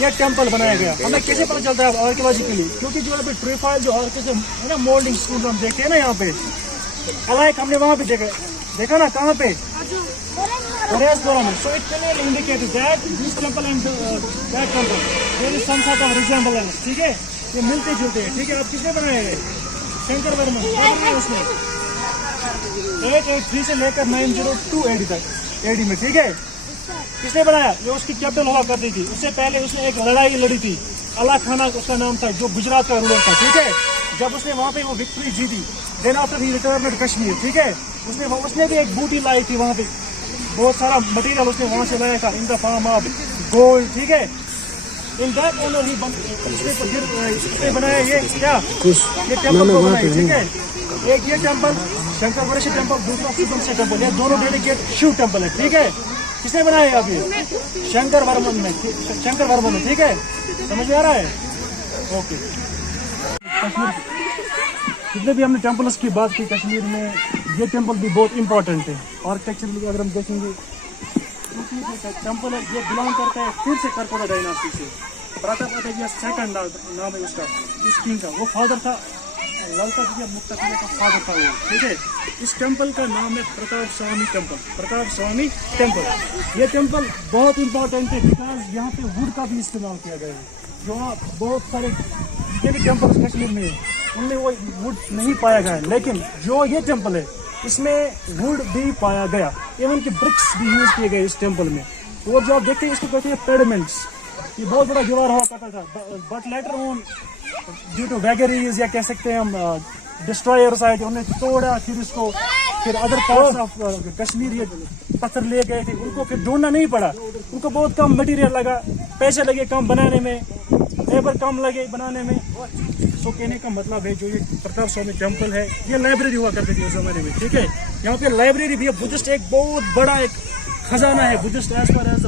ये टेम्पल बनाया गया। हमें कैसे पता चलता है आर्कियोलॉजिकली? क्योंकि जो अभी ट्रीफाइल जो आर्कियोलॉजी है ना, मोल्डिंग स्टोन हम देखते हैं ना यहाँ पे, अलाइक हमने वहाँ पे देखा ना, कहाँ पे? परेशपुरा में। So it clearly indicated that this temple and that temple there is some sort of resemblance. ठीक है, ये मिलते जुलते हैं। ठीक है, अब किसने बनाए हैं? शंकर वर्मन। बनाया उसने 883 से लेकर 902 एडी तक, एडी में। ठीक है, किसने बनाया? जो उसकी कैपिटल हुआ करती थी। उससे पहले उसने एक लड़ाई लड़ी थी, अला खाना उसका नाम था, जो गुजरात का रूलर था। ठीक है, जब उसने वहाँ पे वो विक्ट्री जीती, then after he return Kashmir. ठीक है, उसने भी एक बूटी लाई थी वहाँ पे, बहुत सारा मटेरियल उसने वहाँ से लाया था in the form of gold. ठीक है, इन दैट ऑनर ही इसने बनाया ये क्या? ये टेम्पल को बनाया। ठीक है, एक ये टेम्पल शंकर गणेश टेम्पल, दूसरा सुगम से टेम्पल, ये दोनों डेडिकेट शिव टेम्पल है। ठीक है, किसने बनाया अभी? शंकर वर्मन ने। शंकर वर्मन ने। ठीक है, समझ में आ रहा है? ओके। जितने भी हमने टेम्पल्स की बात की कश्मीर में, ये टेम्पल भी बहुत इंपॉर्टेंट है आर्किटेक्चरली। अगर हम देखेंगे डायनास्टी टेम्पल है, ये बिलोंग करता है फिर से करकोड़ा डायनास्टी से। प्रताप अदबिया सेकंड नाम है उसका, इस किंग का। वो फादर था ललता द्वितीय मुक्तापिला का फादर था वो, ठीक है। इस टेम्पल का नाम है प्रताप स्वामी टेम्पल, प्रताप स्वामी टेम्पल। ये टेम्पल बहुत इंपॉर्टेंट है बिकॉज यहाँ पे वुड का भी इस्तेमाल किया गया है। जो बहुत सारे जितने भी टेम्पल कश्मीर में है उनमें वो वुड नहीं पाया गया है, लेकिन जो ये टेम्पल है इसमें वुड भी पाया गया, इवन की ब्रिक्स भी यूज किए गए इस टेम्पल में। और जो आप देखते हैं इसको कहते हैं पेडमेंट्स। ये बहुत बड़ा दीवार हुआ करता था, but later on due to vagaries या कह सकते हैं हम डिस्ट्रॉयर्स आए थे, उन्होंने तोड़ा, फिर इसको फिर अदर पार्ट्स ऑफ कश्मीर ये पत्थर ले गए थे, उनको फिर ढूंढना नहीं पड़ा। उनको बहुत कम मटेरियल लगा, पैसे लगे कम बनाने में, लेबर कम लगे बनाने में। सो कहने का मतलब है जो ये प्रताप स्वामी टेम्पल है ये लाइब्रेरी हुआ करती थी उस जमाने में, ठीक है। यहाँ पे लाइब्रेरी भी है, बुद्धिस्ट एक बहुत बड़ा एक खजाना है Buddhist as far as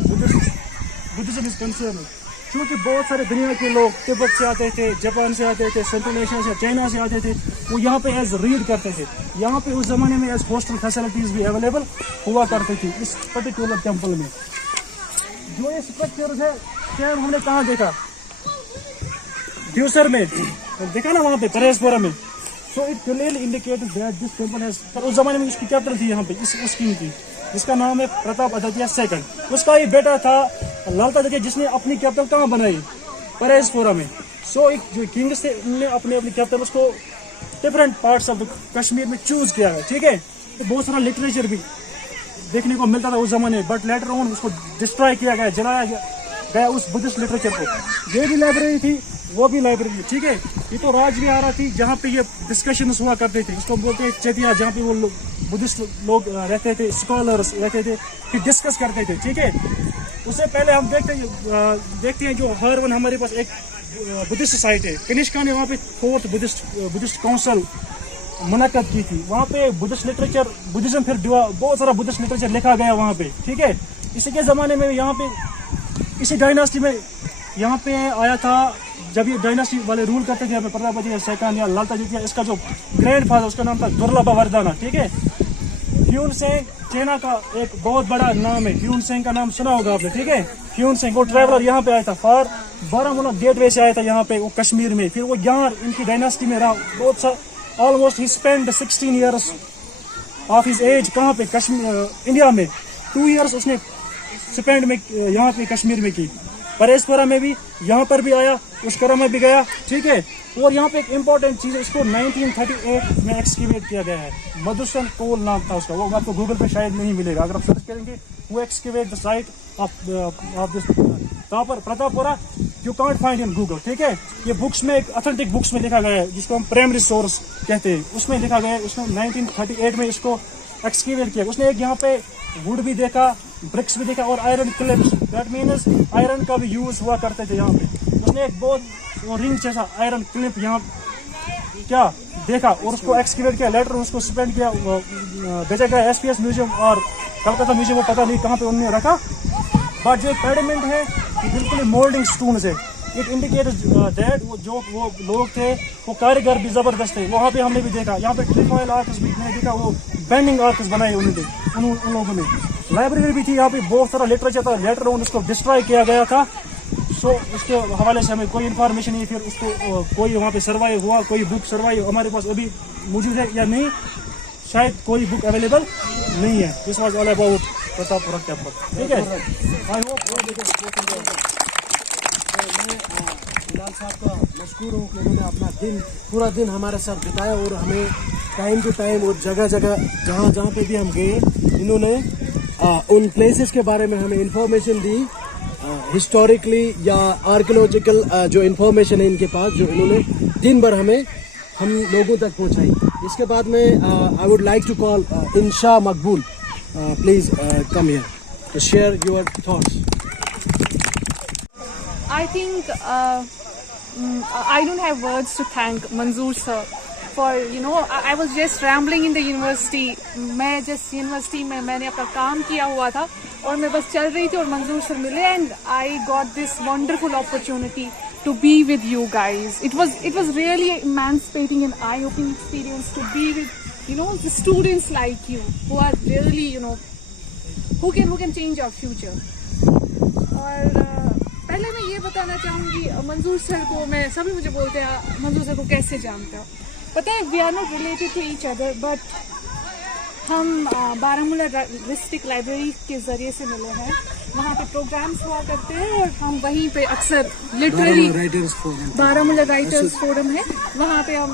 Buddhism is concern. क्योंकि बहुत सारे दुनिया के लोग तिब्बत से आते थे, जापान से आते थे, सेंट्रल एशिया से, चाइना से आते थे, वो यहाँ पे एज रीड करते थे। यहाँ पे उस जमाने में एज हॉस्टल फैसिलिटीज भी अवेलेबल हुआ करती थी इस पर्टिकुलर टेम्पल में। जो ये स्ट्रक्चर है क्या हमने कहाँ देखा, ड्यूसर में देखा ना, वहाँ पे परेशपुरा में। So it clearly indicated that this temple has, पर उस जमाने में इसकी कैपिटल थी यहाँ पे उस किंग की, जिसका नाम है प्रताप अदबिया सेकंड। उसका ही बेटा था ललता द्वितीय जिसने अपनी कैपिटल कहाँ बनाई, परेशपुरा में। सो एक जो किंग थे उन्होंने अपनी कैपिटल उसको डिफरेंट पार्ट्स ऑफ कश्मीर में चूज किया है, ठीक है। तो बहुत सारा लिटरेचर भी देखने को मिलता था उस जमाने में, बट लेटर ऑन उसको डिस्ट्रॉय किया गया, जलाया गया उस बुद्धिस्ट लिटरेचर को। ये भी लाइब्रेरी थी, वो भी लाइब्रेरी, ठीक है। ये तो राजविहारा थी जहाँ पे ये डिस्कशंस हुआ करते थे, इसको बोलते हैं चेतिया, जहाँ पे वो बुद्धिस्ट लोग रहते थे, स्कॉलर्स रहते थे, फिर डिस्कस करते थे, ठीक है। उससे पहले हम देखते हैं जो हर वन हमारे पास एक बुद्धिस्ट साइट है, कनिष्का ने वहाँ पे 4th बुद्धिस्ट काउंसिल मुनक्कद की थी। वहाँ पे बुद्धिस्ट लिटरेचर, बुद्धिज्म फिर बहुत सारा बुद्धिस्ट लिटरेचर लिखा गया वहाँ पे, ठीक है। इसी के ज़माने में यहाँ पे इसी डायनास्टी में यहाँ पे आया था, जब ये डायनास्टी वाले रूल करते थे यहाँ पे प्रताप अदबिया सेकंड या ललता द्वितीय, इसका जो ग्रैंड फादर उसका नाम था दुर्लभा वर्धना, ठीक है। ह्यून सेंग चाइना का एक बहुत बड़ा नाम है, ह्यून सेंग का नाम सुना होगा आपने, ठीक है। ह्यून सेंग वो ट्रैवलर यहाँ पे आया था, फॉर बारामूला गेटवे से आया था यहाँ पे, वो कश्मीर में, फिर वो यहाँ इनकी डायनास्टी में रहा बहुत सा, almost he spend 16 years of his age कहाँ पे, कश्मीर इंडिया में। 2 years उसने स्पेंड में यहाँ पे कश्मीर में की, परेशपुरा में भी, यहाँ पर भी आया, उस करम में भी गया, ठीक है। और यहाँ पे एक इम्पोर्टेंट चीज़ है, इसको 1938 में एक्सकेवेट किया गया है, मधुसन कोल नाम था उसका, वो आपको गूगल पे शायद नहीं मिलेगा, अगर आप सर्च करेंगे वो excavate the site of this कहाँ पर, Pratappura, you can't find in Google, ठीक है। ये बुक्स में, एक ऑथेंटिक बुक्स में लिखा गया है जिसको हम प्राइमरी सोर्स कहते हैं, उसमें लिखा गया है, उसने 1938 में इसको एक्सकेवेट किया। उसने एक यहाँ पे वुड भी देखा, ब्रिक्स भी देखा और iron clips, that means iron का भी यूज हुआ करते थे यहाँ पे। उसने एक बहुत रिंग जैसा आयरन क्लिप यहाँ क्या देखा और उसको एक्सकेवेट किया, लेटर उसको स्पेंड किया, भेजा गया एसपीएस म्यूजियम और कलकत्ता म्यूजियम, वो पता नहीं कहाँ पे उन्होंने रखा। बट जो पेडिमेंट है ये बिल्कुल मोल्डिंग स्टोन है, इट इंडिकेटेड दैट वो लोग थे, वो कारीगर भी जबरदस्त थे। वहाँ पे हमने भी देखा, यहाँ पे ट्रिफॉइल आर्टिस्ट भी मैंने देखा, वो बेंडिंग आर्टिस्ट बनाए उन लोगों ने। लाइब्रेरी भी थी यहाँ पे, बहुत सारा लिटरेचर था, लेटर ऑन उसको डिस्ट्रॉय किया गया था। सो उसके हवाले से हमें कोई इन्फॉर्मेशन नहीं, फिर उसको कोई वहाँ पे सर्वाइव हुआ, कोई बुक सर्वाइव हमारे पास अभी मौजूद है या नहीं, शायद कोई बुक अवेलेबल नहीं है। This was all about Pratappura temple, ठीक है। आई होप बिलाल साहब का मशकूर हूँ कि उन्होंने अपना पूरा दिन हमारे साथ बिताया और हमें टाइम टू टाइम और जगह जहाँ पे भी हम गए, इन्होंने उन प्लेसेस के बारे में हमें इंफॉर्मेशन दी, हिस्टोरिकली या आर्कियोलॉजिकल जो इंफॉर्मेशन है इनके पास, जो इन्होंने दिन भर हम लोगों तक पहुँचाई। इसके बाद में I would like to call Insha Maqbool, please come here to share your thoughts. I think I don't have words to thank Manzoor sir for, I was just rambling in the university. मैं जिस यूनिवर्सिटी में मैंने अपना काम किया हुआ था और मैं बस चल रही थी और मंजूर सर मिले and I got this wonderful opportunity to be with you guys. It was really emancipating and eye-opening experience to be with, the students like you who are really, who can change our future. और पहले मैं ये बताना चाहूँगी मंजूर sir को, मैं सभी मुझे बोलते हैं मंजूर सर को कैसे जानते हो. पता है, we are not related to each other, but हम बारामूला डिस्ट्रिक्ट लाइब्रेरी के ज़रिए से मिले हैं. वहाँ पे प्रोग्राम्स हुआ करते हैं और हम वहीं पे अक्सर लिटरेरी बारामूला राइटर्स फोरम है, वहाँ पे हम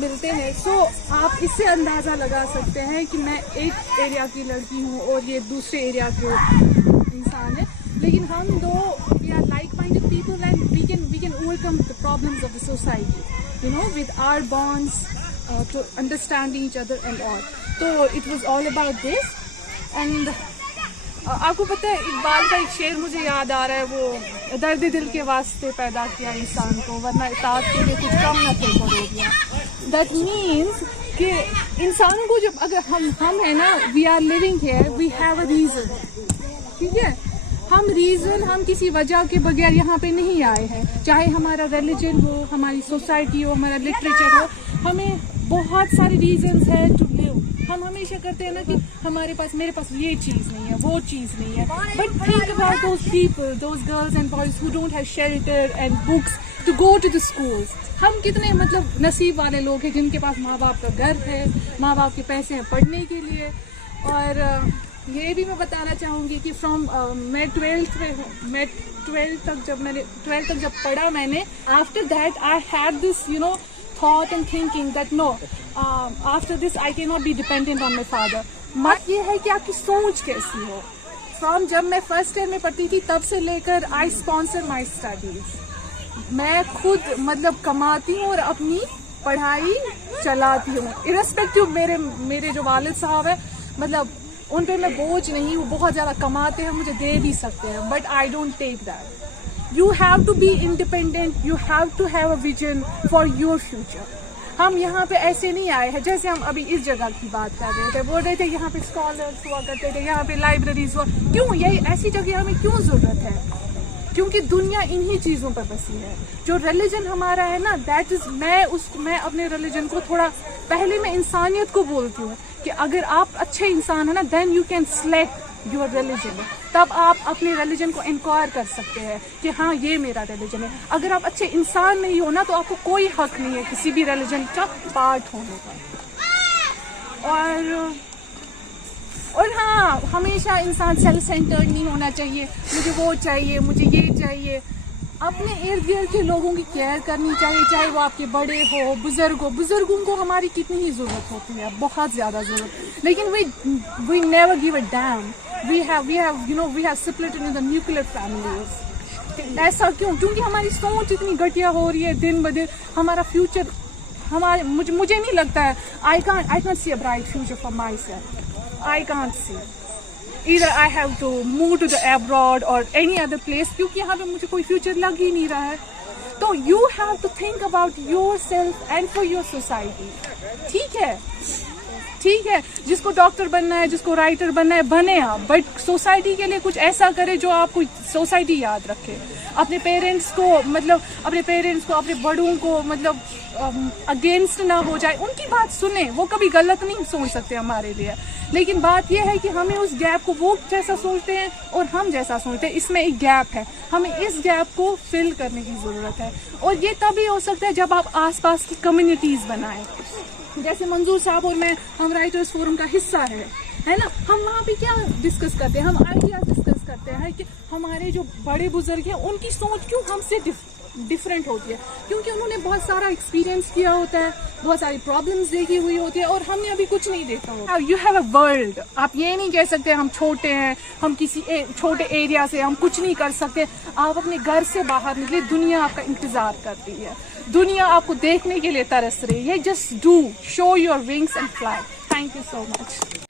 मिलते हैं. सो आप इससे अंदाज़ा लगा सकते हैं कि मैं एक एरिया की लड़की हूँ और ये दूसरे एरिया के इंसान है, लेकिन हम दो we are like minded people and we can overcome the problems of the society, you know, with our bonds to understand each other and all. तो it was all about this. And आपको पता है, इकबाल का एक शेर मुझे याद आ रहा है, वो दर्द दिल के वास्ते पैदा किया इंसान को, वरना इताअत के लिए कुछ कम न थे करो दिया. दैट मीन्स कि इंसानों को जब अगर हम है ना, we are living here, we have a reason. ठीक है, हम किसी वजह के बगैर यहाँ पे नहीं आए हैं. चाहे हमारा रिलीजन हो, हमारी सोसाइटी हो, हमारा लिटरेचर हो, हमें बहुत सारे रीजंस है टू लिव. हम हमेशा करते हैं ना कि मेरे पास ये चीज़ नहीं है, वो चीज़ नहीं है. But think about those people, those girls and boys who don't have shelter and books to go to the schools. हम कितने मतलब नसीब वाले लोग हैं जिनके पास माँ बाप का घर है, माँ बाप के पैसे हैं पढ़ने के लिए. और ये भी मैं बताना चाहूँगी कि फ्रॉम मैं 12th तक जब पढ़ा मैंने, after that I had this you know thought and thinking that no, after this I cannot be dependent on my father. मत ये है कि आपकी सोच कैसी हो. फ्रॉम जब मैं फर्स्ट ईयर में पढ़ती थी तब से लेकर आई स्पॉन्सर माई स्टडीज. मैं खुद मतलब कमाती हूँ और अपनी पढ़ाई चलाती हूँ, इररिस्पेक्टिव मेरे जो वालिद साहब है, मतलब उन पर मैं बोझ नहीं हूँ. बहुत ज़्यादा कमाते हैं, मुझे दे भी सकते हैं, but I don't take that. You have to be independent. You have to have a vision for your future. हम यहाँ पे ऐसे नहीं आए हैं, जैसे हम अभी इस जगह की बात कर रहे थे, बोल रहे थे यहाँ पे स्कॉलर्स हुआ करते थे, यहाँ पे लाइब्रेरीज हुआ. क्यों यही ऐसी जगह हमें क्यों ज़रूरत है? क्योंकि दुनिया इन्हीं चीज़ों पर बसी है. जो रिलीजन हमारा है ना, दैट इज़ मैं अपने रिलीजन को थोड़ा पहले मैं इंसानियत को बोलती हूँ कि अगर आप अच्छे इंसान है ना, then you can select your religion. तब आप अपने रिलीजन को इनकार कर सकते हैं कि हाँ ये मेरा रिलीजन है. अगर आप अच्छे इंसान नहीं हो ना, तो आपको कोई हक नहीं है किसी भी रिलीजन का पार्ट होने का. और हाँ, हमेशा इंसान सेल्फ सेंटर्ड नहीं होना चाहिए. मुझे वो चाहिए, मुझे ये चाहिए. अपने इर्द गिर्द के लोगों की केयर करनी चाहिए, चाहे वो आपके बड़े हो, बुजुर्गों को हमारी कितनी ही ज़रूरत होती है, बहुत ज़्यादा ज़रूरत. लेकिन we never give a damn. we have split into the nuclear families. ऐसा क्यों? क्योंकि हमारी सोच इतनी घटिया हो रही है दिन ब दिन. हमारा फ्यूचर मुझे नहीं लगता है. I can't see a bright future for myself. I can't see. Either I have to move to the abroad or any other place, क्योंकि यहाँ पे मुझे कोई फ्यूचर लग ही नहीं रहा है. तो you have to think about yourself and for your society. ठीक है, जिसको डॉक्टर बनना है, जिसको राइटर बनना है, बने आप, बट सोसाइटी के लिए कुछ ऐसा करे जो आपको सोसाइटी याद रखे. अपने पेरेंट्स को अपने बड़ों को मतलब अगेंस्ट ना हो जाए, उनकी बात सुने. वो कभी गलत नहीं सोच सकते हमारे लिए, लेकिन बात यह है कि हमें उस गैप को, वो जैसा सोचते हैं और हम जैसा सोचते हैं, इसमें एक गैप है. हमें इस गैप को फिल करने की ज़रूरत है. और ये तभी हो सकता है जब आप आसपास की कम्युनिटीज़ बनाएं. जैसे मंजूर साहब और मैं, हम राइटर्स फोरम का हिस्सा है ना. हम वहाँ पे क्या डिस्कस करते हैं? हम आइडियाज डिस्कस करते हैं कि हमारे जो बड़े बुजुर्ग हैं उनकी सोच क्यों हमसे डिफरेंट होती है, क्योंकि उन्होंने बहुत सारा एक्सपीरियंस किया होता है, बहुत सारी प्रॉब्लम्स देखी हुई होती है, और हमने अभी कुछ नहीं देखा होता. You have a world. आप ये नहीं कह सकते हम छोटे हैं, हम किसी छोटे एरिया से, हम कुछ नहीं कर सकते. आप अपने घर से बाहर निकले, दुनिया आपका इंतजार कर रही है, दुनिया आपको देखने के लिए तरस रही है. Just do, show your wings and fly. Thank you so much.